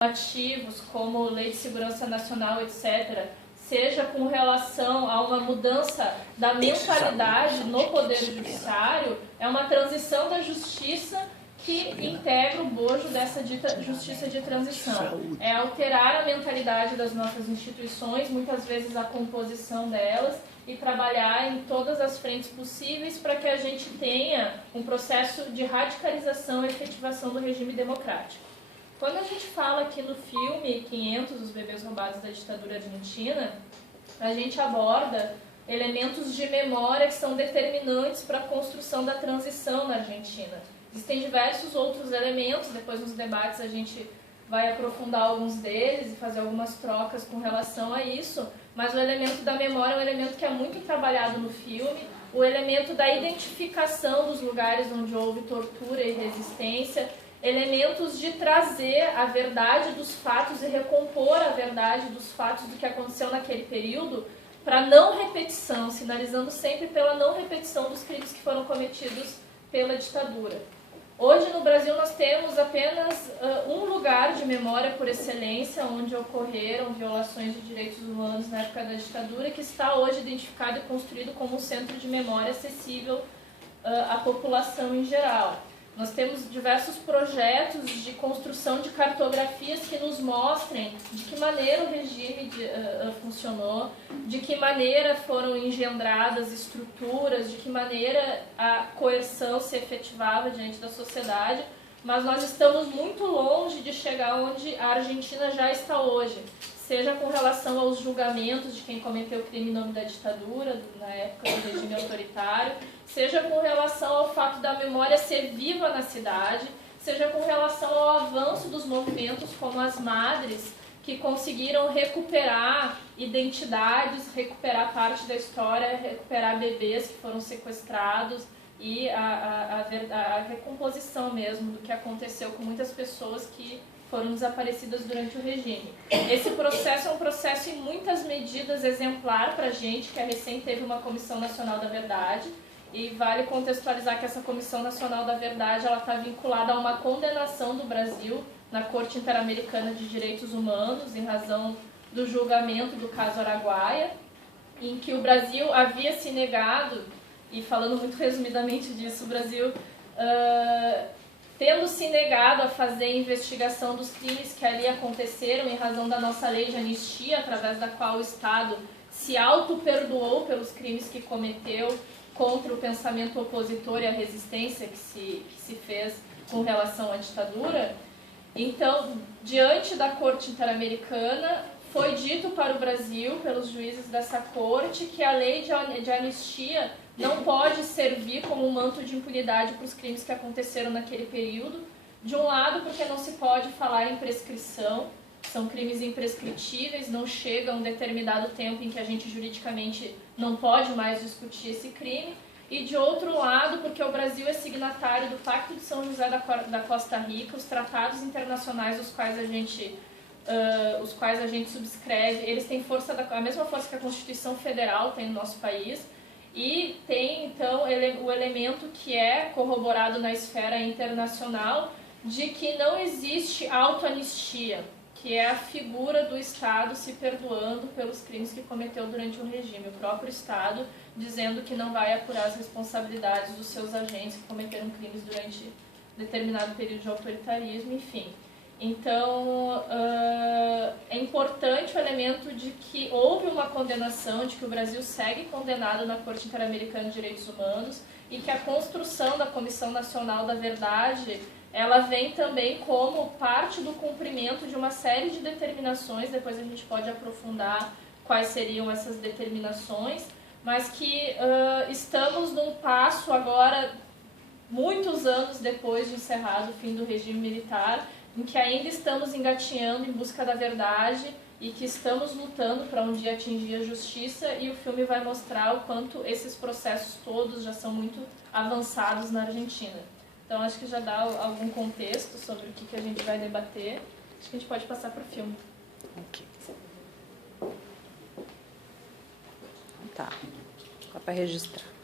normativos, como Lei de Segurança Nacional, etc., seja com relação a uma mudança da mentalidade no Poder Judiciário, é uma transição da justiça que integra o bojo dessa dita justiça de transição. É alterar a mentalidade das nossas instituições, muitas vezes a composição delas, e trabalhar em todas as frentes possíveis para que a gente tenha um processo de radicalização e efetivação do regime democrático. Quando a gente fala aqui no filme 500, Os Bebês Roubados da Ditadura Argentina, a gente aborda elementos de memória que são determinantes para a construção da transição na Argentina. Existem diversos outros elementos, depois nos debates a gente vai aprofundar alguns deles e fazer algumas trocas com relação a isso, mas o elemento da memória é um elemento que é muito trabalhado no filme, o elemento da identificação dos lugares onde houve tortura e resistência, elementos de trazer a verdade dos fatos e recompor a verdade dos fatos do que aconteceu naquele período para não repetição, sinalizando sempre pela não repetição dos crimes que foram cometidos pela ditadura. Hoje no Brasil nós temos apenas um lugar de memória por excelência onde ocorreram violações de direitos humanos na época da ditadura, que está hoje identificado e construído como um centro de memória acessível à população em geral. Nós temos diversos projetos de construção de cartografias que nos mostrem de que maneira o regime funcionou, de que maneira foram engendradas estruturas, de que maneira a coerção se efetivava diante da sociedade, mas nós estamos muito longe de chegar onde a Argentina já está hoje, seja com relação aos julgamentos de quem cometeu o crime em nome da ditadura, na época do regime autoritário, seja com relação ao fato da memória ser viva na cidade, seja com relação ao avanço dos movimentos como as madres, que conseguiram recuperar identidades, recuperar parte da história, recuperar bebês que foram sequestrados e a recomposição mesmo do que aconteceu com muitas pessoas que foram desaparecidas durante o regime. Esse processo é um processo em muitas medidas exemplar para a gente, que recém teve uma Comissão Nacional da Verdade, e vale contextualizar que essa Comissão Nacional da Verdade está vinculada a uma condenação do Brasil na Corte Interamericana de Direitos Humanos, em razão do julgamento do caso Araguaia, em que o Brasil havia se negado, e falando muito resumidamente disso, o Brasil tendo se negado a fazer a investigação dos crimes que ali aconteceram em razão da nossa lei de anistia, através da qual o Estado se auto-perdoou pelos crimes que cometeu contra o pensamento opositor e a resistência que se fez com relação à ditadura. Então, diante da Corte Interamericana, foi dito para o Brasil, pelos juízes dessa corte, que a lei de anistia não pode servir como um manto de impunidade para os crimes que aconteceram naquele período. De um lado, porque não se pode falar em prescrição, são crimes imprescritíveis, não chega a um determinado tempo em que a gente juridicamente não pode mais discutir esse crime. E de outro lado, porque o Brasil é signatário do Pacto de São José da Costa Rica, os tratados internacionais os quais a gente subscreve, eles têm a mesma força que a Constituição Federal tem no nosso país, e tem então o elemento que é corroborado na esfera internacional de que não existe autoanistia, que é a figura do Estado se perdoando pelos crimes que cometeu durante o regime, o próprio Estado dizendo que não vai apurar as responsabilidades dos seus agentes que cometeram crimes durante determinado período de autoritarismo, enfim. Então, é importante o elemento de que houve uma condenação, de que o Brasil segue condenado na Corte Interamericana de Direitos Humanos e que a construção da Comissão Nacional da Verdade, ela vem também como parte do cumprimento de uma série de determinações, depois a gente pode aprofundar quais seriam essas determinações, mas que estamos num passo agora, muitos anos depois de encerrado o fim do regime militar, em que ainda estamos engatinhando em busca da verdade e que estamos lutando para um dia atingir a justiça, e o filme vai mostrar o quanto esses processos todos já são muito avançados na Argentina. Então acho que já dá algum contexto sobre o que a gente vai debater. Acho que a gente pode passar para o filme. Ok. Tá. Só para registrar.